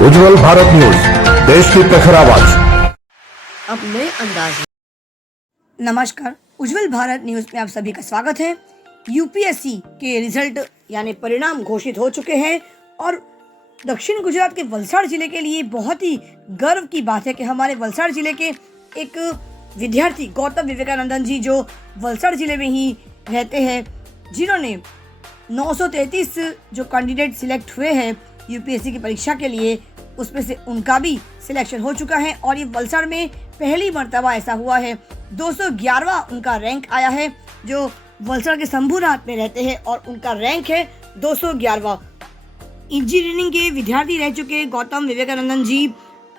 उज्जवल Bharat news, देश की प्रखर आवाज। अब नए अंदाज में। नमस्कार, उज्जवल भारत न्यूज में आप सभी का स्वागत है। यूपीएससी के रिजल्ट यानी परिणाम घोषित हो चुके हैं और दक्षिण गुजरात के वलसाड़ जिले के लिए बहुत ही गर्व की बात है कि हमारे वलसाड़ जिले के एक विद्यार्थी गौतम विवेकानंदन जी, जो वलसाड़ जिले में ही रहते हैं, जिन्होंने 933 जो कैंडिडेट सिलेक्ट हुए हैं यूपीएससी की परीक्षा के लिए, उसमें से उनका भी सिलेक्शन हो चुका है और ये वलसाड़ में पहली मर्तबा ऐसा हुआ है। 211वां उनका रैंक आया है, जो वलसाड़ के शंभूनाथ में रहते हैं और उनका रैंक है 211वां। इंजीनियरिंग के विद्यार्थी रह चुके गौतम विवेकानंदन जी,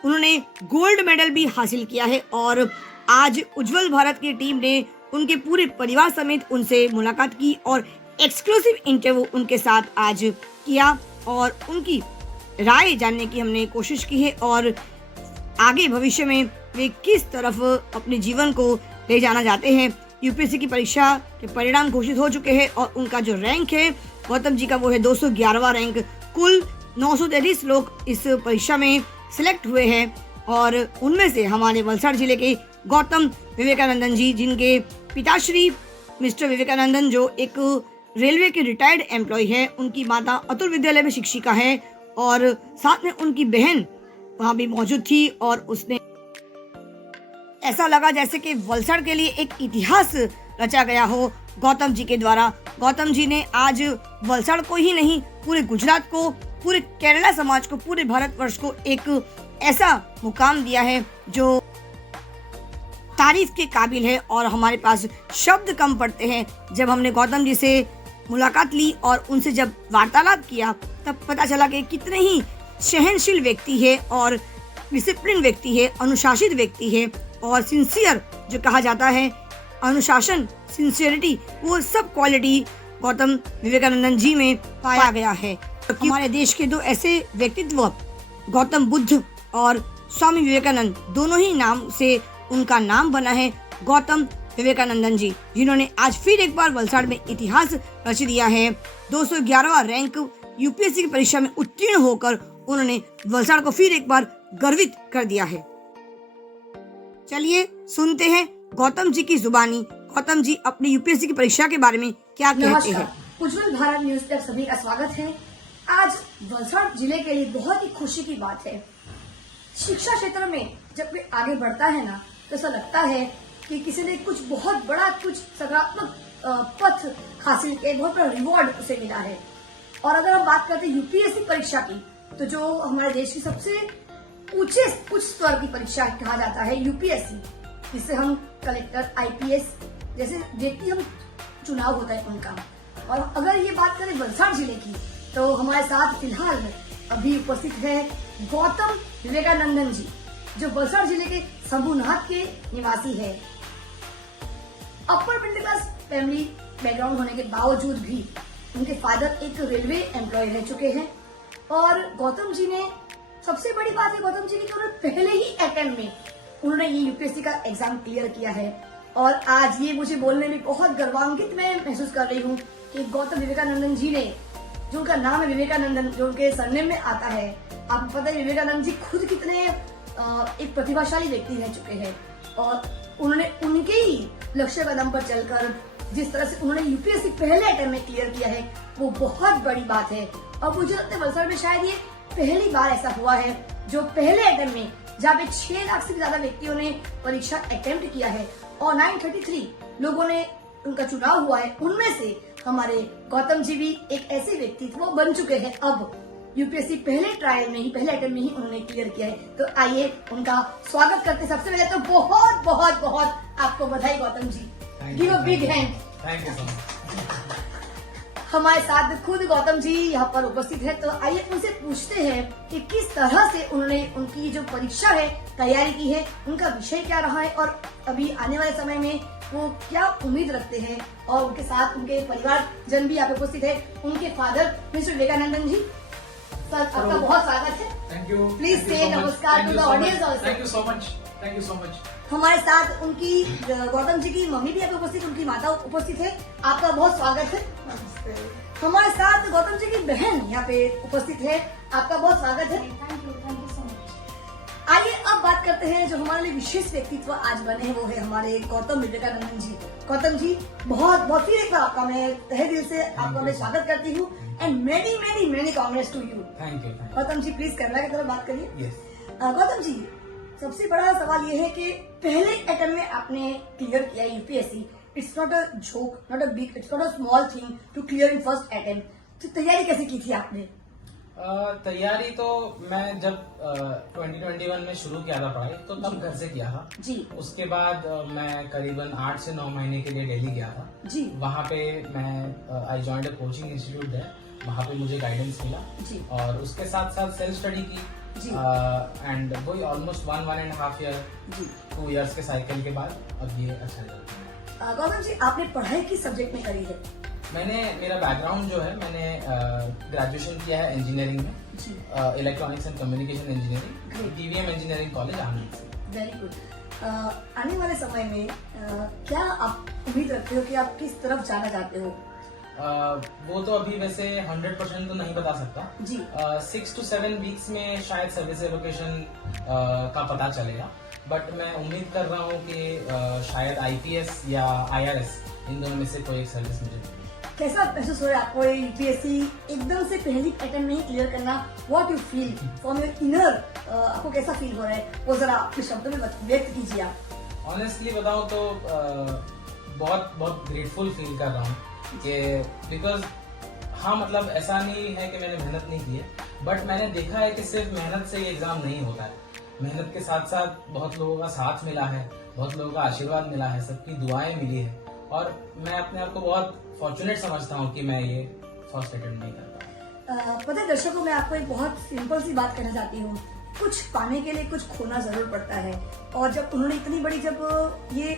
उन्होंने गोल्ड मेडल भी हासिल किया है और आज उज्जवल भारत की टीम ने उनके पूरे परिवार समेत उनसे मुलाकात की और एक्सक्लूसिव इंटरव्यू उनके साथ आज किया और उनकी राय जानने की हमने कोशिश की है और आगे भविष्य में वे किस तरफ अपने जीवन को ले जाना चाहते हैं। यूपीएससी की परीक्षा के परिणाम घोषित हो चुके हैं और उनका जो रैंक है गौतम जी का, वो है 211वां रैंक। कुल 933 लोग इस परीक्षा में सिलेक्ट हुए हैं और उनमें से हमारे वलसाड़ जिले के गौतम विवेकानंदन जी, जिनके पिताश्री मिस्टर विवेकानंदन जो एक रेलवे के रिटायर्ड एम्प्लॉय है, उनकी माता अतुल विद्यालय में शिक्षिका है और साथ में उनकी बहन वहाँ भी मौजूद थी और उसने ऐसा लगा जैसे कि वलसाड़ के लिए एक इतिहास रचा गया हो गौतम जी के द्वारा। गौतम जी ने आज वलसाड़ को ही नहीं, पूरे गुजरात को, पूरे केरला समाज को, पूरे भारतवर्ष को एक ऐसा मुकाम दिया है जो तारीफ के काबिल है और हमारे पास शब्द कम पड़ते हैं। जब हमने गौतम जी से मुलाकात ली और उनसे जब वार्तालाप किया, तब पता चला कि कितने ही सहनशील व्यक्ति है और डिसिप्लिन व्यक्ति है, अनुशासित व्यक्ति है और सिंसियर जो कहा जाता है, अनुशासन, सिंसियरिटी, वो सब क्वालिटी गौतम विवेकानंदन जी में पाया गया है। हमारे देश के दो ऐसे व्यक्तित्व, गौतम बुद्ध और स्वामी विवेकानंद, दोनों ही नाम से उनका नाम बना है गौतम विवेकानंदन जी, जिन्होंने आज फिर एक बार वलसाड़ में इतिहास रच दिया है। 211वां रैंक यूपीएससी की परीक्षा में उत्तीर्ण होकर उन्होंने वलसाड़ को फिर एक बार गर्वित कर दिया है। चलिए सुनते हैं गौतम जी की जुबानी, गौतम जी अपनी यूपीएससी की परीक्षा के बारे में क्या कहते हैं। उज्जवल भारत न्यूज पर सभी का स्वागत है। आज वलसाड़ जिले के लिए बहुत ही खुशी की बात है। शिक्षा क्षेत्र में जब कोई आगे बढ़ता है ना, तो ऐसा लगता है कि किसी ने कुछ बहुत बड़ा, कुछ सकारात्मक पथ हासिल किया, बहुत बड़ा रिवॉर्ड उसे मिला है। और अगर हम बात करते हैं यूपीएससी परीक्षा की, तो जो हमारे देश की सबसे उच्च स्तर की परीक्षा कहा जाता है यूपीएससी, जिससे हम कलेक्टर, आईपीएस जैसे व्यक्ति हम चुनाव होता है उनका। और अगर ये बात करें वलसाड़ जिले की, तो हमारे साथ फिलहाल अभी उपस्थित है गौतम विवेकानंदन जी, जो वलसाड़ जिले के शंभूनाथ के निवासी है। Upper middle class family background होने के बावजूद भी उनके फादर एक रेलवे एम्प्लॉय रह चुके हैं और गौतम जी ने, सबसे बड़ी बात है गौतम जी की, कि उन्होंने पहले ही अटेम्प्ट में उन्होंने ये यूपीएससी का एग्जाम क्लियर किया है। और आज ये मुझे बोलने में बहुत गर्वान्वित मैं महसूस कर रही हूँ कि गौतम विवेकानंदन जी ने, जो उनका नाम है विवेकानंदन, जो उनके सरनेम में आता है, आपको पता है विवेकानंद जी खुद कितने एक प्रतिभाशाली व्यक्ति रह चुके हैं और उन्होंने उनके ही लक्ष्य कदम पर चलकर जिस तरह से उन्होंने यूपीएससी पहले अटेम्प्ट में क्लियर किया है, वो बहुत बड़ी बात है। और मुझे लगता है वलसाड़ में शायद ये पहली बार ऐसा हुआ है जो पहले अटेम्प्ट में, जहाँ पे 6 लाख से ज्यादा व्यक्तियों ने परीक्षा अटेम्प्ट किया है और 933 लोगों ने उनका चुनाव हुआ है, उनमें से हमारे गौतम जी भी एक ऐसे व्यक्तित्व बन चुके हैं। अब यूपीएससी पहले ट्रायल में ही, पहले अटेम्प्ट में ही उन्होंने क्लियर किया है। तो आइए उनका स्वागत करते। सबसे पहले तो बहुत बहुत बहुत आपको बधाई Gautam ji, give a big hand. Thank you so much. हमारे साथ खुद गौतम जी यहाँ पर उपस्थित है, तो आइए उनसे पूछते हैं कि किस तरह से उन्होंने उनकी जो परीक्षा है तैयारी की है, उनका विषय क्या रहा है और अभी आने वाले समय में वो क्या उम्मीद रखते हैं। और उनके साथ उनके परिवार जन भी यहाँ पे उपस्थित है, उनके father mister Vivekanandan ji. Sir, आपका बहुत स्वागत है। Thank you. प्लीज से नमस्कार to the audience also. Thank you so much. Thank you so much. हमारे साथ उनकी गौतम जी की मम्मी भी यहाँ पे उपस्थित, उनकी माता उपस्थित है। आपका बहुत स्वागत है। हमारे साथ गौतम जी की बहन यहाँ पे उपस्थित है। आपका बहुत स्वागत है। Thank you so much. आइए अब बात करते हैं जो हमारे लिए विशेष व्यक्तित्व आज बने हैं, वो है हमारे गौतम विवेकानंद जी। गौतम जी बहुत बहुत फिर एक बार आपका मैं तहे दिल से आपका मैं स्वागत करती हूँ and many many many congrats to you. Thank you. Gautam ji please camera की तरफ बात करिए। यस। गौतम जी सबसे बड़ा सवाल ये है कि पहले अटेम्प्ट में आपने क्लियर किया UPSC. It's not a joke, not a big, it's not a small thing to clear in first attempt. तो तैयारी कैसे की थी आपने? तैयारी तो मैं जब 2021 में शुरू किया था पढ़ाई तो तब घर से किया था जी। उसके बाद मैं करीबन 8 से 9 महीने के लिए दिल्ली गया था जी। वहाँ पे मैं I joined a coaching institute है, वहाँ पे मुझे गाइडेंस मिला जी। और उसके साथ साथ सेल्फ स्टडी की जी। एंड वही ऑलमोस्ट 1.5 ईयर जी 2 इयर्स के साइकिल के बाद अब ये अच्छा रिजल्ट है। गौतम जी आपने पढ़ाई किस सब्जेक्ट में करी है? मेरा बैकग्राउंड जो है, मैंने ग्रेजुएशन किया है इंजीनियरिंग में, जी। Electronics and communication engineering, Great. BVM engineering college Anand से। Very good. आने वाले समय में क्या आप उम्मीद रखते हो कि आप किस तरफ जाना चाहते हो? वो तो अभी वैसे 100% तो नहीं बता सकता जी। 6 to 7 वीक्स में शायद सर्विस एलोकेशन का पता चलेगा, बट मैं उम्मीद कर रहा हूँ कि शायद आईपीएस या आईआरएस इन दोनों में से कोई एक सर्विस मुझे मिले। कैसा महसूस हो रहा है आपको यूपीएससी एकदम से पहली अटेम्प्ट में ही क्लियर करना? What you feel from your inner, आपको कैसा फील हो रहा है वो जरा आपके शब्दों में व्यक्त कीजिए आप। ऑनेस्टली बताऊं तो बहुत बहुत ग्रेटफुल फील कर रहा हूँ कि बिकॉज हाँ मतलब ऐसा नहीं है कि मैंने मेहनत नहीं की है, बट मैंने देखा है कि सिर्फ मेहनत से ये एग्जाम नहीं होता है। मेहनत के साथ साथ बहुत लोगों का साथ मिला है, बहुत लोगों का आशीर्वाद मिला है, सबकी दुआएं मिली है और मैं अपने आप को बहुत फॉर्चुनेट समझता हूँ कि मैं ये फर्स्ट अटेम्प्ट नहीं करता। पता है दर्शकों, मैं आपको एक बहुत सिंपल सी बात कहना चाहती हूँ। कुछ पाने के लिए कुछ खोना जरूर पड़ता है और जब उन्होंने इतनी बड़ी जब ये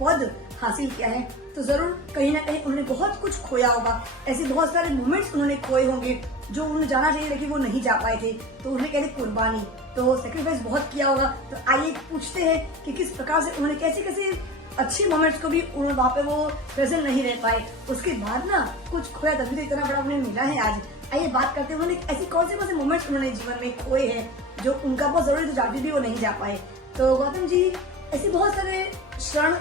पद हासिल किया है तो जरूर कहीं ना कहीं उन्होंने बहुत कुछ खोया होगा। ऐसे बहुत सारे मोमेंट्स उन्होंने खोए होंगे जो उन्हें जाना चाहिए लेकिन वो नहीं जा पाए थे, तो उन्हें कहते कुर्बानी, तो सेक्रीफाइस बहुत किया होगा। तो आइए पूछते हैं कि किस प्रकार से उन्होंने कैसे कैसे अच्छे मोमेंट्स को भी उन्होंने वहाँ पे वो प्रेजेंट नहीं रह पाए, उसके बाद ना कुछ खोया तभी तो इतना बड़ा उन्हें मिला है आज। आइए बात करते हैं उन्होंने ऐसी कौन से मोमेंट्स उन्होंने जीवन में खोए हैं जो उनका बहुत जरूरी था, जाते भी वो नहीं जा पाए। तो गौतम जी ऐसे बहुत सारे क्षण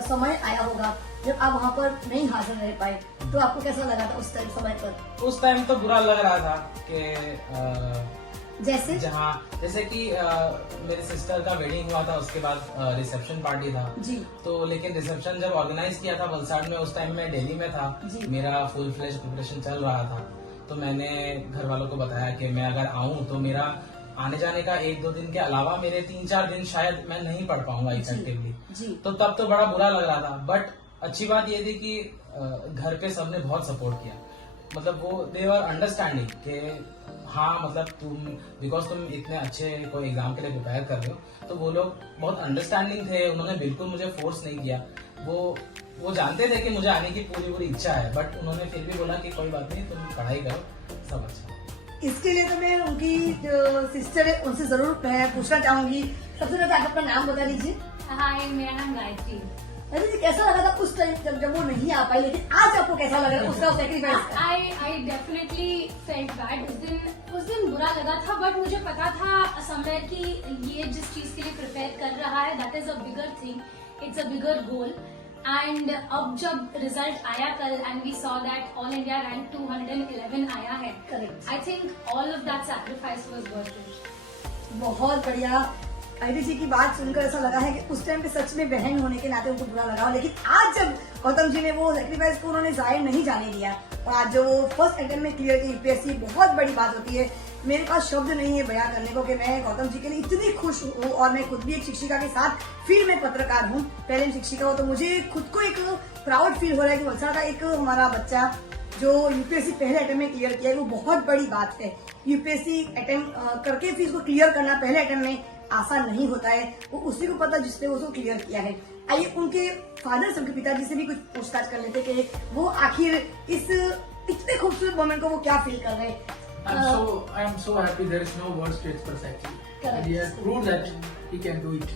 समय आया होगा जब आप वहाँ पर नहीं हाजिर रह पाए, तो आपको कैसा लगा था उस टाइम समय पर? उस टाइम तो बुरा लग रहा था कि जैसे कि मेरे सिस्टर का वेडिंग हुआ था, उसके बाद रिसेप्शन पार्टी था जी। तो लेकिन रिसेप्शन जब ऑर्गेनाइज किया था वलसाड़ में, उस टाइम मैं दिल्ली में था जी। मेरा फुल फ्लेज प्रिपरेशन चल रहा था, तो मैंने घर वालों को बताया कि मैं अगर आऊं तो मेरा आने जाने का 1-2 दिन के अलावा मेरे 3-4 दिन शायद मैं नहीं पढ़ पाऊंगा इफेक्टिवली। तो तब तो बड़ा बुरा लग रहा था, बट अच्छी बात ये थी कि घर पे सबने बहुत सपोर्ट किया, मतलब वो दे आर अंडरस्टैंडिंग कि हाँ मतलब तुम इतने अच्छे कोई एग्जाम के लिए प्रिपेयर कर रहे हो, तो वो लोग बहुत अंडरस्टैंडिंग थे। उन्होंने बिल्कुल मुझे फोर्स नहीं किया, वो जानते थे कि मुझे आने की पूरी इच्छा है, बट उन्होंने फिर भी बोला कि कोई बात नहीं, तुम पढ़ाई करो, सब अच्छा। इसके लिए तो मैं उनकी जो सिस्टर है उनसे जरूर मैं पूछना चाहूंगी। सबसे पहले आप अपना नाम बता दीजिए। हाय, मेरा नाम गायत्री। जी कैसा लगा था उस टाइम जब वो नहीं आ पाई, लेकिन आज आपको कैसा लगा उसका sacrifice? I definitely felt bad. उस दिन बुरा लगा था, बट मुझे पता था समवेयर कि ये जिस चीज के लिए प्रिपेयर कर रहा है that is a bigger thing, it's a bigger goal. And अब जब रिजल्ट आया कल and we saw that all India rank 211 आया है, correct, I think all of that sacrifice was worth it. बहुत बढ़िया। आईडी जी की बात सुनकर ऐसा लगा है कि उस टाइम पे सच में बहन होने के नाते उनको बुरा लगा हो, लेकिन आज जब गौतम जी ने वो सेक्रीफाइस को उन्होंने जाहिर नहीं जाने दिया और आज जो फर्स्ट अटेम्प्ट में क्लियर की यूपीएससी, बहुत बड़ी बात होती है। मेरे पास शब्द नहीं है बयां करने को कि मैं गौतम जी के लिए इतनी खुश हूँ और मैं खुद भी एक शिक्षिका के साथ फिर मैं पत्रकार हूँ, पहले मैं शिक्षिका हूँ, तो मुझे खुद को एक प्राउड फील हो रहा है कि वलसाड़ का एक हमारा बच्चा जो यूपीएससी पहले अटेम्प्ट में क्लियर किया है, वो बहुत बड़ी बात है। यूपीएससी अटेम्प्ट करके फिर उसको क्लियर करना पहले अटेम्प्ट में आसान नहीं होता है, वो उसी को पता जिसने उसको क्लियर किया है। आइए उनके फादर से, उनके पिताजी से भी कुछ पूछताछ कर लेते कि वो आखिर इस इतने खूबसूरत मोमेंट को वो क्या फील कर रहे हैं। I am so happy. There is no words to express actually. And he has proved that he can do it.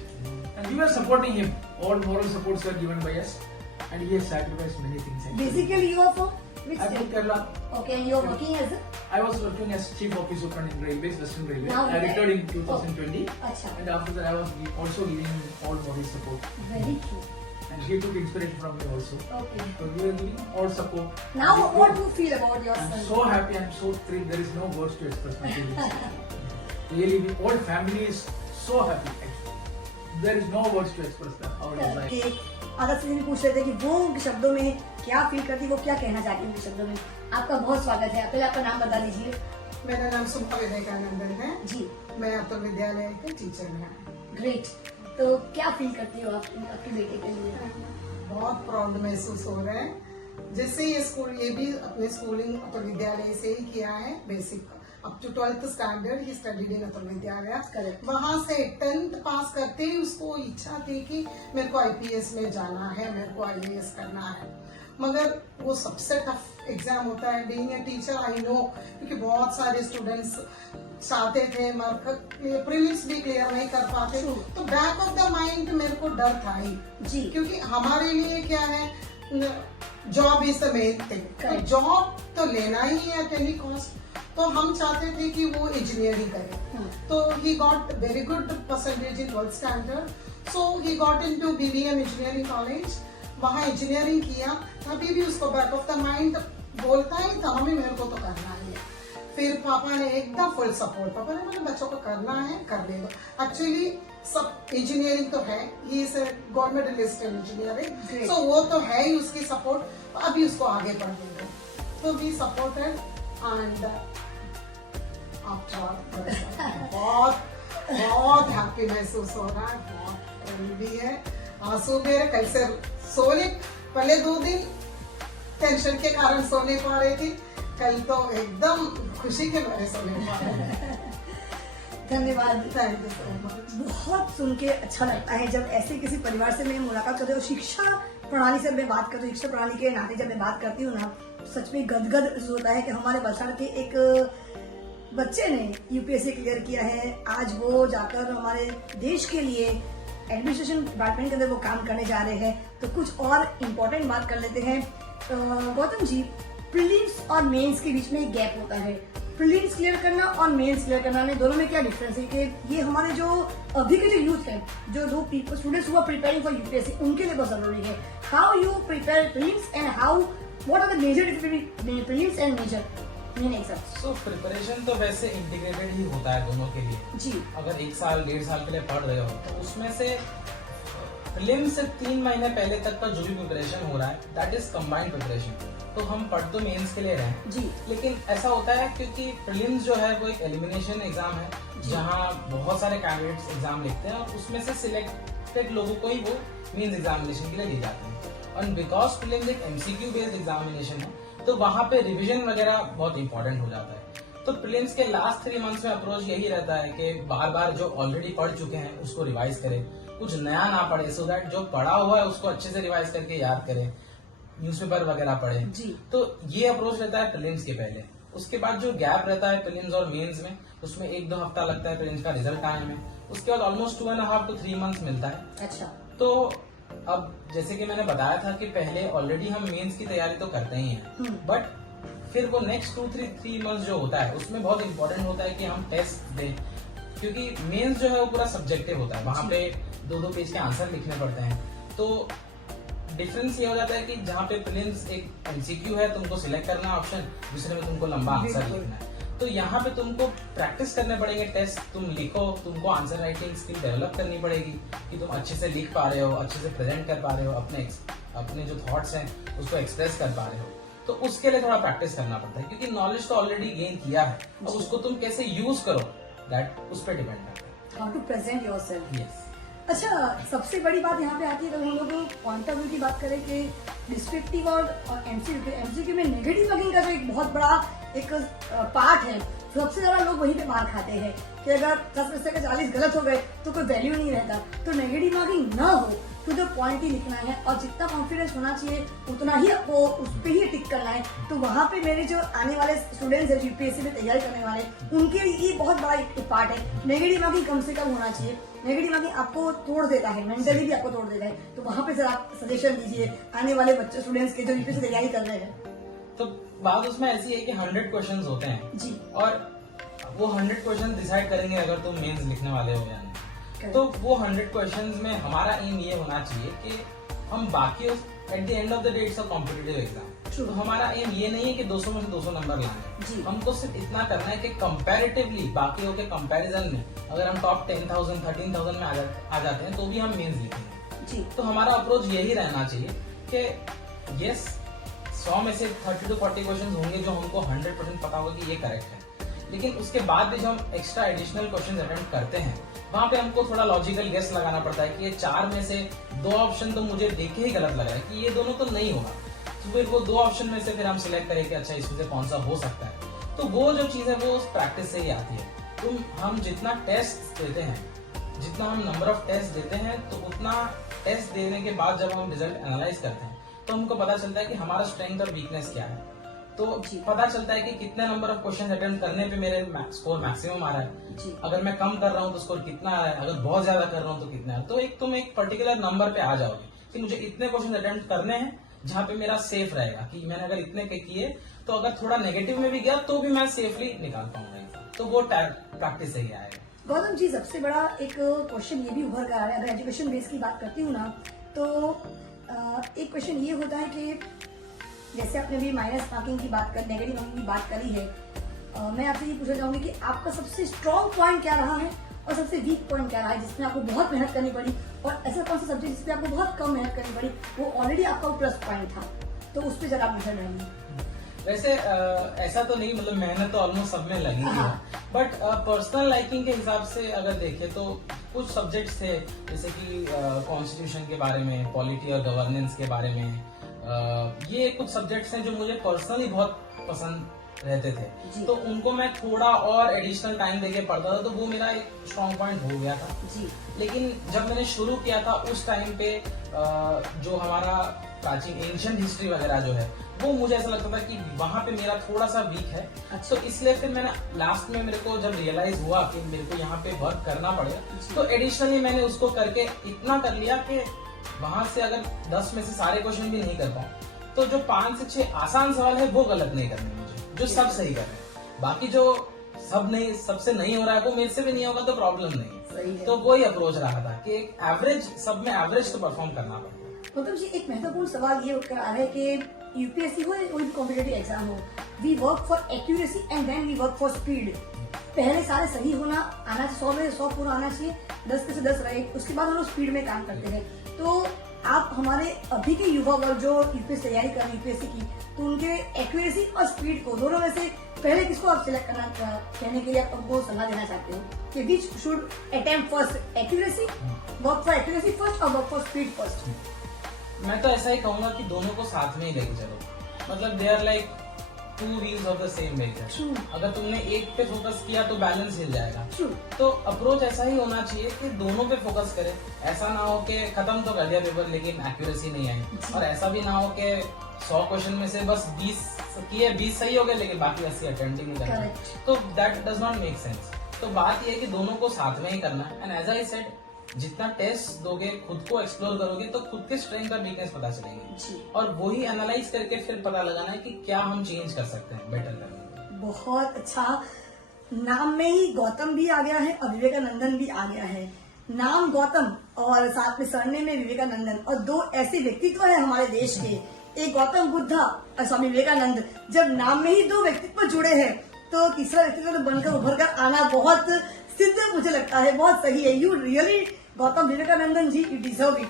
And we were supporting him. All moral supports were given by us, and he has sacrificed many things. Actually. Basically you are from which I'm from state? Kerala. Okay, you are working as I was working as chief office superintendent in Railways, Western Railway. Now I you are- retired in 2020. अच्छा, And after that, I was also giving all moral support. Very true. And he took inspiration from me also. Okay, So we were giving all support. Now what do you feel about your I'm सन? so happy. I'm so thrilled. There is no words to express my feelings. Really, the whole family is so happy. Actually. There is no words to express that. How it is like. आदत से भी पूछ रहे थे कि वो उनके शब्दों में क्या फील करती, वो क्या कहना चाहती है उनके शब्दों में. आपका बहुत स्वागत है. पहले आपका नाम बता दीजिए. मेरा नाम सुम्पा विवेकानंदन है जी, मैं अतुल विद्यालय के टीचर में ग्रेट. तो क्या फील करती हो आप आपके बेटे के लिए? बहुत प्राउड महसूस हो रहा है. जैसे ये भी अपने स्कूलिंग अतुल विद्यालय से ही किया है. Basic up to 12th standard ही studied in Atul Vidyalaya. Correct. वहां से 10th पास करते ही उसको इच्छा थी कि मेरे को IPS में जाना है, मेरे को IAS करना है. मगर वो सबसे टफ एग्जाम होता है. Being a teacher I know, क्योंकि बहुत सारे स्टूडेंट्स चाहते थे मगर प्रीलिम्स भी क्लियर नहीं कर पाते. तो बैक ऑफ द माइंड मेरे को डर था ही, जी, क्योंकि हमारे लिए क्या है, job is the main thing. तो जॉब तो लेना ही है एट एनी कॉस्ट. तो हम चाहते थे कि वो इंजीनियरिंग करे. तो he got very good percentage in 12th standard. So he got into BBM engineering college. वहाँ इंजीनियरिंग किया. तभी भी उसको बैक ऑफ द माइंड बोलता ही था, मम्मी मेरे को तो करना ही है. फिर पापा ने एकदम फुल सपोर्ट. पापा ने बोला बच्चों को करना है कर दे दो. एक्चुअली सब इंजीनियरिंग तो है, he is government medallist in engineering. So वो तो है ही उसकी सपोर्ट. अभी उसको आगे बढ़ने दो. तो वी सपोर्टेड एंड आफ्टर बहुत बहुत हैप्पी महसूस हो रहा है. बहुत थ्रिल भी है. आंसू भी है. कल से सोने पहले 2 दिन टेंशन के कारण सो नहीं पा रही थी. कल तो एकदम खुशी के मारे सोने पा रहे. धन्यवाद. Thank you so much. बहुत सुन के अच्छा लगता है जब ऐसे किसी परिवार से मैं मुलाकात करती हूँ. शिक्षा प्रणाली से मैं बात करती हूँ, शिक्षा प्रणाली के नाते जब मैं बात करती हूँ ना, सच में गदगद महसूस होता है कि हमारे वलसाड़ के एक बच्चे ने UPSC क्लियर किया है. आज वो जाकर हमारे देश के लिए एडमिनिस्ट्रेशन डिपार्टमेंट के अंदर वो काम करने जा रहे हैं. तो कुछ और इम्पोर्टेंट बात कर लेते हैं. गौतम जी, प्रीलिम्स और मेंस के बीच में एक गैप होता है. प्रीलिम्स क्लियर करना और मेंस क्लियर करना में दोनों में क्या डिफरेंस है? कि ये हमारे जो अभी के जो यूथ है, जो दो स्टूडेंट्स हुआ प्रिपेयरिंग फॉर UPSC, उनके लिए बहुत जरूरी है. How you prepare prelims and how what are the major difference between prelims and major main exams? So preparation तो वैसे इंटीग्रेटेड ही होता है दोनों के लिए. जी, अगर 1 साल 1.5 साल के लिए पढ़ रहे हो तो उसमें से प्रीलिम्स से 3 महीने पहले तक का जो भी प्रिपरेशन हो रहा है दैट इज कंबाइंड प्रिपरेशन. तो हम पढ़ तो मेंस के लिए रहे हैं जी, लेकिन ऐसा होता है क्योंकि प्रीलिम्स जो है वो एक एलिमिनेशन एग्जाम है जहाँ बहुत सारे कैंडिडेट्स एग्जाम लिखते हैं और उसमें से सिलेक्टेड लोगों को ही वो मेंस एग्जामिनेशन के लिए ले जाते हैं. और बिकॉज प्रीलिम्स एक MCQ बेस्ड एग्जामिनेशन है तो वहाँ पे रिविजन वगैरह बहुत इंपॉर्टेंट हो जाता है. तो प्रीलिम्स के लास्ट 3 मंथ्स में अप्रोच यही रहता है कि बार बार जो ऑलरेडी पढ़ चुके हैं उसको रिवाइज करें, कुछ नया ना पढ़े, सो दैट जो पढ़ा हुआ है उसको अच्छे से रिवाइज करके याद करें, न्यूज़पेपर वगैरह पढ़े. जी. तो ये अप्रोच रहता है प्रीलिम्स के पहले. उसके बाद जो गैप रहता है प्रीलिम्स और मेंस में, उसमें 1-2 हफ्ता लगता है प्रीलिम्स का रिजल्ट आने में. उसके बाद ऑलमोस्ट 2.5 to 3 मंथ्स मिलता है. अच्छा. तो अब जैसे कि मैंने बताया था कि पहले ऑलरेडी हम मेंस की तैयारी तो करते ही हैं, बट फिर वो नेक्स्ट 2-3 मंथ्स जो होता है उसमें बहुत इंपॉर्टेंट होता है कि हम टेस्ट दें, क्योंकि मेंस जो है वो पूरा सब्जेक्टिव होता है. वहाँ पे 2-2 पेज के आंसर लिखने पड़ते हैं. तो डिफरेंस ये हो जाता है कि जहाँ पे प्रीलिम्स एक MCQ है, तुमको सिलेक्ट करना है ऑप्शन, दूसरे में तुमको लंबा आंसर लिखना है. तो यहाँ पे तुमको प्रैक्टिस करने पड़ेंगे टेस्ट. तुम लिखो, तुमको आंसर राइटिंग स्किल डेवलप करनी पड़ेगी कि तुम अच्छे से लिख पा रहे हो, अच्छे से प्रेजेंट कर पा रहे हो, अपने जो थॉट्स हैं उसको एक्सप्रेस कर पा रहे हो. तो उसके लिए थोड़ा प्रैक्टिस करना पड़ता है क्योंकि नॉलेज तो ऑलरेडी गेन किया है. अब उसको तुम कैसे यूज करो दैट उस पर डिपेंड करता है. How to present yourself. Yes. अच्छा, सबसे बड़ी बात यहाँ पे आती है जब हम लोग पॉइंट ऑफ व्यू की बात करें कि डिस्क्रिप्टिव और MCQ में नेगेटिव मार्किंग का जो एक बहुत बड़ा एक पार्ट है, सबसे ज्यादा लोग वहीं पे मार खाते हैं कि अगर 10 में से 40 गलत हो गए तो कोई वैल्यू नहीं रहता. तो नेगेटिव मार्किंग ना हो टू द पॉइंट ही लिखना है और जितना कॉन्फिडेंस होना चाहिए उतना ही आपको उस पर ही टिक करना है। तो वहाँ पे मेरे जो आने वाले स्टूडेंट्स है यूपीएससी में तैयारी करने वाले, उनके लिए ये बहुत बड़ा एक पार्ट है। नेगेटिव मार्किंग कम से कम होना चाहिए। नेगेटिव मार्किंग आपको तोड़ देता है, मेंटली भी आपको तोड़ देता है। तो वहाँ पे जरा आप सजेशन दीजिए आने वाले बच्चे स्टूडेंट्स के जो यूपीएससी तैयारी कर रहे हैं। तो बात उसमें ऐसी है कि 100 क्वेश्चंस होते हैं जी, और वो 100 क्वेश्चन डिसाइड करेंगे अगर तुम मेंस लिखने वाले हो या नहीं। तो वो 100 क्वेश्चंस में हमारा एम ये होना चाहिए कि हम बाकी at the end of the day it's a competitive exam. तो हमारा एम ये नहीं है कि 200 में से 200 नंबर लाने, हमको सिर्फ इतना करना है कि कंपैरेटिवली बाकियों के कंपैरिजन में अगर हम टॉप 10,000 13,000 में आ जाते हैं तो भी हम मेंस लिखेंगे। तो हमारा अप्रोच यही रहना चाहिए कि यस 100 में से 30 to 40 क्वेश्चन होंगे जो हमको 100% पता होगा कि ये करेक्ट है, लेकिन उसके बाद भी जब हम एक्स्ट्रा एडिशनल क्वेश्चन अटेम्प्ट करते हैं वहाँ पे हमको थोड़ा लॉजिकल गेस लगाना पड़ता है कि ये 4 में से 2 ऑप्शन तो मुझे देखे ही गलत लग रहा है कि ये दोनों तो नहीं होगा। तो फिर वो 2 ऑप्शन में से फिर हम सिलेक्ट करें कि अच्छा इसमें से कौन सा हो सकता है। तो वो जो चीज है वो उस प्रैक्टिस से ही आती है। तो हम जितना टेस्ट देते हैं, जितना हम नंबर ऑफ टेस्ट देते हैं, तो उतना टेस्ट देने के बाद जब हम रिजल्ट एनालाइज करते हैं तो हमको पता चलता है कि हमारा स्ट्रेंथ और वीकनेस क्या है। तो पता चलता है कि कितने नंबर ऑफ क्वेश्चन अटेम्प्ट करने पे मेरे स्कोर मैक्सिमम आ रहा है, अगर मैं कम कर रहा हूँ तो स्कोर कितना आ रहा है, अगर बहुत ज्यादा कर रहा हूँ तो कितना है। तो तुम एक पर्टिकुलर नंबर पे आ जाओगे कि मुझे इतने क्वेश्चन अटेम्प्ट करने हैं जहाँ पे मेरा सेफ रहेगा कि मैंने अगर इतने के किए तो अगर थोड़ा नेगेटिव में भी गया तो भी मैं सेफली निकाल पाऊंगा। तो वो प्रैक्टिस से ही आएगा। गौतम जी, सबसे बड़ा एक क्वेश्चन ये भी उभर कर आ रहा है, अगर एजुकेशन बेस की बात करती हूँ ना, तो एक क्वेश्चन ये होता है कि जैसे आपने भी माइनस मार्किंग की बात कर, नेगेटिव मार्किंग की बात करी है, मैं आपसे ये पूछना चाहूंगी कि आपका सबसे स्ट्रॉन्ग पॉइंट क्या रहा है और सबसे वीक पॉइंट क्या रहा है, जिसमें आपको बहुत मेहनत करनी पड़ी, और ऐसा कौन सा सब्जेक्ट जिसपे आपको बहुत कम मेहनत करनी पड़ी, वो ऑलरेडी आपका प्लस पॉइंट था, तो उस पर जरा आप नजर डालिए। वैसे ऐसा तो नहीं, मतलब मेहनत तो ऑलमोस्ट सब में लगी है, बट पर्सनल लाइकिंग के हिसाब से अगर देखें तो कुछ सब्जेक्ट्स थे जैसे कि कॉन्स्टिट्यूशन के बारे में, पॉलिटी और गवर्नेंस के बारे में, ये कुछ सब्जेक्ट्स हैं जो मुझे पर्सनली बहुत पसंद रहते थे। तो उनको मैं थोड़ा और एडिशनल टाइम देके पढ़ता था, तो वो मेरा एक स्ट्रॉन्ग पॉइंट हो गया था। लेकिन जब मैंने शुरू किया था उस टाइम पे जो हमारा प्राचीन एंशिएंट हिस्ट्री वगैरह जो है वो मुझे ऐसा लगता था कि वहाँ पे मेरा थोड़ा सा वीक है। तो इसलिए फिर मैंने लास्ट में मेरे को जब रियलाइज हुआ कि मेरे को यहाँ पे वर्क करना पड़ेगा, तो एडिशनली मैंने उसको करके इतना कर लिया कि वहां से अगर 10 में से सारे क्वेश्चन भी नहीं कर पाऊँ तो जो 5 से 6 आसान सवाल है वो गलत नहीं करने मुझे, जो सब सही कर रहे हैं। बाकी जो सबसे नहीं हो रहा है वो मेरे से भी नहीं होगा तो प्रॉब्लम नहीं है। तो वही अप्रोच रहा था कि एक एवरेज, सब में एवरेज तो परफॉर्म करना पड़ेगा। गौतम जी, एक महत्वपूर्ण सवाल ये उठकर आ रहा है कि यूपीएससी हो या कोई कॉम्पिटिटिव एग्जाम हो, we work for accuracy and then we work for speed. पहले सारे सही होना आना, 100 में 100 पूरा आना चाहिए, 10 में से 10 रहे, उसके बाद हम लोग स्पीड में काम करते हैं। तो आप हमारे अभी के युवा वर्ग जो यूपीएससी तैयारी कर रहे हैं यूपीएससी की, तो उनके एक्यूरेसी और स्पीड को दोनों में से पहले किसको आप सिलेक्ट करना कहने के लिए आप हमको सलाह देना चाहते हो कि which should attempt first, accuracy, work for accuracy first और वर्क फॉर स्पीड फर्स्ट? मैं तो ऐसा ही कहूंगा कि दोनों को साथ में ही लेके चलो, मतलब they are like 2 wheels of the same vehicle. अगर तुमने एक पे फोकस किया तो बैलेंस हिल जाएगा। तो अप्रोच ऐसा ही होना चाहिए कि दोनों पे फोकस करें। ऐसा ना हो कि खत्म तो कर दिया पेपर लेकिन एक्यूरेसी नहीं आई, और ऐसा भी ना हो कि 100 क्वेश्चन में से बस 20 किए, 20 सही हो गए लेकिन बाकी 80 अटेम्प्ट नहीं करना, तो that does not make sense. तो बात यह है कि दोनों को साथ में ही करना है। एंड एज आई सेड, जितना टेस्ट दोगे, खुद को एक्सप्लोर करोगे तो खुद के स्ट्रेंथ और वीकनेस पता चलेगी, और वही एनालाइज करके फिर पता लगाना है कि क्या हम चेंज कर सकते हैं बेटर करने। बहुत अच्छा, नाम में ही गौतम भी आ गया है और विवेकानंदन भी आ गया है। नाम गौतम और साथ में सरनेम में विवेकानंदन, और 2 ऐसे व्यक्तित्व है हमारे देश के, एक गौतम बुद्ध और स्वामी विवेकानंद। जब नाम में ही 2 व्यक्तित्व जुड़े हैं तो तीसरा व्यक्तित्व तो बनकर उभर कर आना बहुत सिद्ध मुझे लगता है, बहुत सही है। You really, Gautam Vivekanandan ji, you deserve it.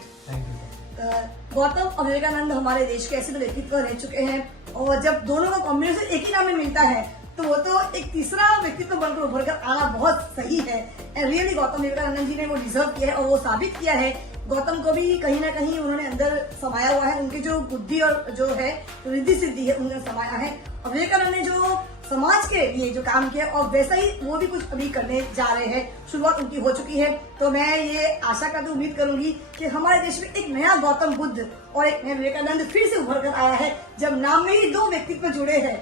Gautam और विवेकानंद हमारे देश के ऐसे 2 व्यक्तित्व रह चुके हैं, और जब दोनों का कॉम्बिनेशन एक ही नाम में मिलता है तो वो तो एक तीसरा व्यक्तित्व बनकर उभर कर आना बहुत सही है। एंड रियली गौतम विवेकानंद जी ने वो डिजर्व किया है और वो साबित किया है। गौतम को भी कहीं ना कहीं उन्होंने अंदर समाया हुआ है, उनकी जो बुद्धि और जो है रिद्धि सिद्धि है उन्होंने समाया है। और विवेकानंद ने जो समाज के लिए जो काम किया और वैसा ही वो भी कुछ अभी करने जा रहे हैं। शुरुआत उनकी हो चुकी है, तो मैं ये आशा करती उम्मीद करूंगी कि हमारे देश में एक नया गौतम बुद्ध और एक नया विवेकानंद फिर से उभर कर आया है। जब नाम में ही दो व्यक्तित्व जुड़े हैं,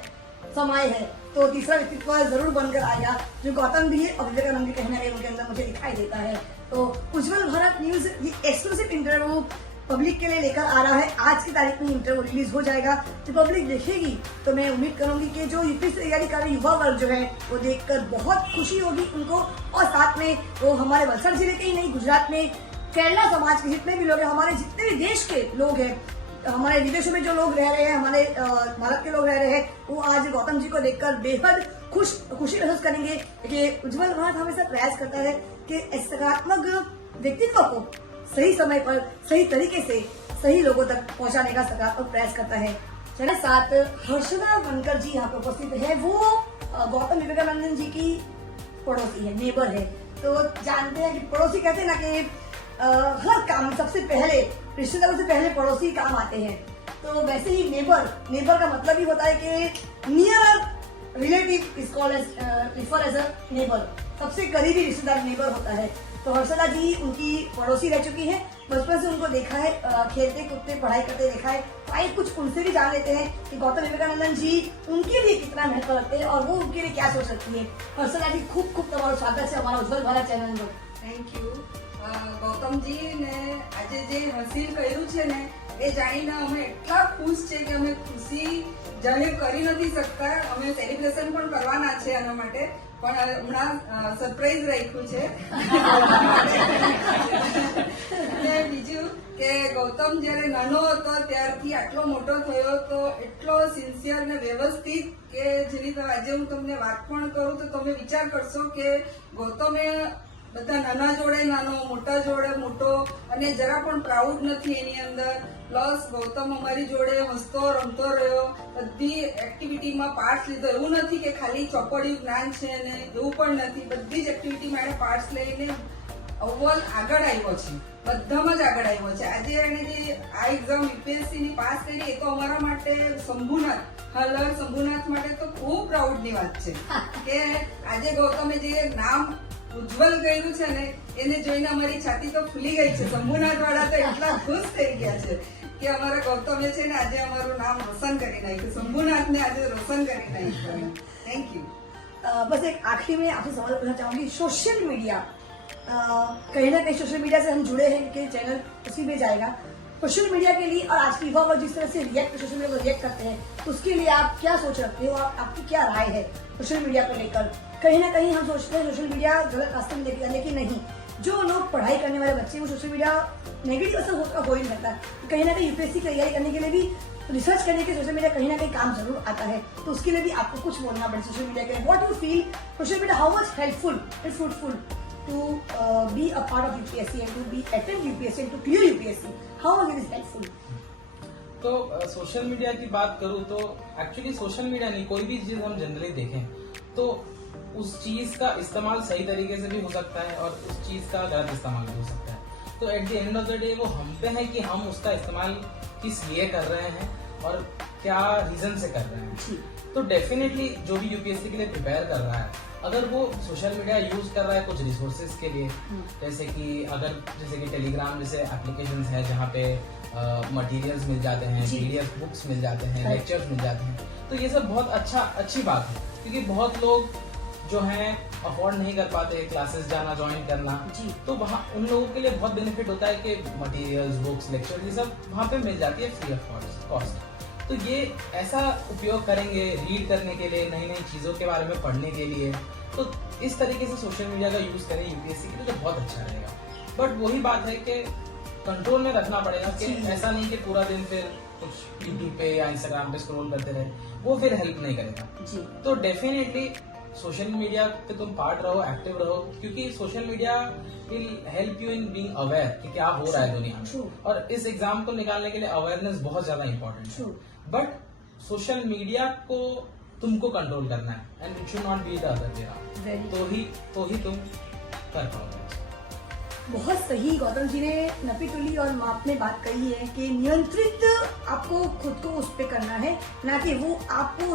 समाये है, तो तीसरा व्यक्तित्व जरूर बनकर आएगा जो गौतम भी है और विवेकानंद भी कहीं ना कहीं उनके अंदर मुझे दिखाई देता है। तो उज्जवल भारत न्यूज ये एक्सक्लूसिव इंटरव्यू पब्लिक के लिए लेकर आ रहा है। आज की तारीख में इंटरव्यू रिलीज हो जाएगा, जो पब्लिक देखेगी तो मैं उम्मीद करूंगी कि जो यूपीएससी तैयारी कर रहे युवा वर्ग जो है वो देखकर बहुत खुशी होगी उनको, और साथ में वो हमारे वलसाड़ जिले के ही नहीं, गुजरात में केरला समाज के जितने भी लोग हैं, हमारे जितने भी देश के लोग हैं, हमारे विदेशों में जो लोग रह रहे हैं, हमारे भारत के लोग रह रहे हैं, वो आज गौतम जी को देखकर बेहद खुशी महसूस करेंगे कि उज्जवल भारत हमेशा प्रयास करता है कि सकारात्मक व्यक्तित्व को सही समय पर सही तरीके से सही लोगों तक पहुंचाने का सकारात्मक प्रयास करता है। मेरे साथ हर्षदा बनकर जी यहाँ पे उपस्थित है। वो गौतम विवेकानंद जी की पड़ोसी है, नेबर है। तो जानते हैं कि पड़ोसी कहते हैं ना कि हर काम सबसे पहले रिश्तेदारों से पहले पड़ोसी काम आते हैं। तो वैसे ही नेबर का मतलब ही होता है कि near relative is called refer as a neighbour, सबसे करीबी रिश्तेदार नेबर होता है। तो हर्षदा जी उनकी पड़ोसी रह चुकी है, बचपन से उनको देखा है, खेलते कूदते पढ़ाई करते देखा है। आइए कुछ उनसे भी जान लेते हैं कि गौतम विवेकानंद जी उनके लिए कितना महत्व रखते हैं और वो उनके लिए क्या सोच सकती है। हर्षदा जी खूब खूब તમારું સ્વાગત છે અમારા ઉજ્જવલ ભારત ચેનલ પર। થેન્ક યુ ગૌતમજી ને આજે જે હાસિલ કર્યું છે ને એ જાણીને અમે એટલા ખુશ છે કે અમે ખુશી જાહેર કરી નથી શકતા। અમે સેલિબ્રેશન પણ કરવાના છે આના માટે, પણ હમણાં સરપ્રાઈઝ રાખ્યું છે। અને બીજું કે ગૌતમ જયારે નાનો હતો ત્યારથી આટલો મોટો થયો તો એટલો સિન્સિયર ને વ્યવસ્થિત કે જેની આજે હું તમને વાત પણ કરું તો તમે વિચાર કરશો કે ગૌતમે બધા નાના જોડે નાનો, મોટા જોડે મોટો, અને જરા પણ પ્રાઉડ નથી એની અંદર। પ્લસ ગૌતમ અમારી જોડે હસતો રમતો રહ્યો, બધી એક્ટિવિટીમાં પાર્ટ્સ લીધો। એવું નથી કે ખાલી ચોપડી જ્ઞાન છે ને, એવું પણ નથી। બધી જ એક્ટિવિટીમાં એને પાર્ટ્સ લઈને અવ્વલ આગળ આવ્યો છે, બધામાં જ આગળ આવ્યો છે। આજે એને જે આ એક્ઝામ યુપીએસસી ની પાસ કરી એ તો અમારા માટે શંભુનાથ હલર શંભુનાથ માટે તો ખૂબ પ્રાઉડની વાત છે કે આજે ગૌતમે જે નામ ઉજ્જવલ કર્યું છે ને એને જોઈને અમારી છાતી તો ફૂલી ગઈ છે। શંભુનાથ વાળા તો એટલા ખુશ થઈ ગયા છે કે અમારા ગૌતમે છે ને આજે અમારું નામ રોશન કરી નાખ્યું, શંભુનાથને આજે रोशन કરી નાખ્યું। Thank you. बस एक आखिरी में आपसे सवाल पूछना चाहूंगी, सोशल मीडिया कहीं ना कहीं सोशल मीडिया से हम जुड़े हैं कि चैनल उसी में जाएगा। सोशल मीडिया के लिए और आज की युवा वर्ग जिस तरह से सोशल मीडिया को रिएक्ट करते हैं, उसके लिए आप क्या सोच रखते हो, आपकी क्या राय है सोशल मीडिया को लेकर? कहीं ना कहीं हम सोचते हैं सोशल मीडिया गलत रास्ते में लेके, लेकिन नहीं, जो लोग पढ़ाई करने वाले बच्चे वो सोशल मीडिया नेगेटिव असर हो ही नहीं रहता। कहीं ना कहीं यूपीएससी की तैयारी करने के लिए भी रिसर्च करने के सोशल मीडिया कहीं ना कहीं काम जरूर आता है। तो उसके लिए भी आपको कुछ बोलना पड़े सोशल मीडिया के लिए। What you feel social media, how much helpful and fruitful to be a part of UPSC and to be attend UPSC and to clear UPSC, how much it is helpful? तो social media की बात करूँ तो actually social media नहीं, कोई भी चीज हम जनरली देखें तो उस चीज का इस्तेमाल सही तरीके से भी हो सकता है और उस चीज का गलत इस्तेमाल भी हो सकता है। तो at the end of the day वो हम पे है कि हम उसका इस्तेमाल किस लिए कर रहे हैं और क्या रीजन से कर रहे हैं। तो डेफिनेटली जो भी यूपीएससी के लिए प्रिपेयर कर रहा है, अगर वो सोशल मीडिया यूज कर रहा है कुछ रिसोर्सेज के लिए, जैसे कि टेलीग्राम जैसे एप्लीकेशंस है जहाँ पे मटेरियल्स मिल जाते हैं, पीडीएफ बुक्स मिल जाते हैं, लेक्चर्स मिल जाते हैं, तो ये सब बहुत अच्छी बात है। क्योंकि बहुत लोग जो हैं अफोर्ड नहीं कर पाते क्लासेस जाना, ज्वाइन करना, तो वहाँ उन लोगों के लिए बहुत बेनिफिट होता है कि मटेरियल्स, बुक्स, लेक्चर ये सब वहाँ पे मिल जाती है फ्री ऑफ कॉस्ट। तो ये ऐसा उपयोग करेंगे रीड करने के लिए, नई नई चीज़ों के बारे में पढ़ने के लिए, तो इस तरीके से सोशल मीडिया का यूज़ करें यूपीएससी के लिए तो बहुत अच्छा रहेगा। बट वही बात है कि कंट्रोल में रखना पड़ेगा कि ऐसा नहीं कि पूरा दिन फिर कुछ यूट्यूब पे या इंस्टाग्राम पे स्क्रॉल करते रहे, वो फिर हेल्प नहीं करेगा। तो डेफिनेटली सोशल मीडिया पे तुम पार्ट रहो, एक्टिव रहो, क्योंकि social media will help you in being aware कि क्या हो रहा है दुनिया में। और इस एग्जाम को निकालने के लिए अवेयरनेस बहुत ज्यादा इंपॉर्टेंट है। बट सोशल मीडिया को तुमको कंट्रोल करना है and it should not be the other way around. तो ही तुम कर पाओगे। बहुत सही गौतम जी ने नपी तुली और माप में बात कही है कि नियंत्रित आपको खुद को उस पे करना है, ना कि वो आपको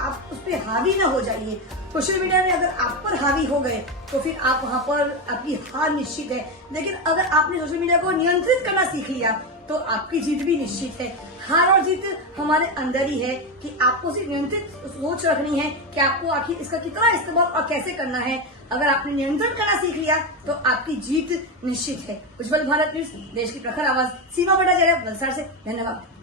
आप उस पे हावी ना हो जाइए। सोशल मीडिया में अगर आप पर हावी हो गए तो फिर आप वहां पर आपकी हार निश्चित है, लेकिन अगर आपने सोशल मीडिया को नियंत्रित करना सीख लिया तो आपकी जीत भी निश्चित है। हार और जीत हमारे अंदर ही है कि आपको सिर्फ नियंत्रित सोच रखनी है कि आपको आखिर इसका कितना इस्तेमाल और कैसे करना है। अगर आपने नियंत्रण करना सीख लिया तो आपकी जीत निश्चित है। उज्जवल भारत न्यूज, देश की प्रखर आवाज, सीमा भट्टाचार्य, वलसाड़ से। धन्यवाद।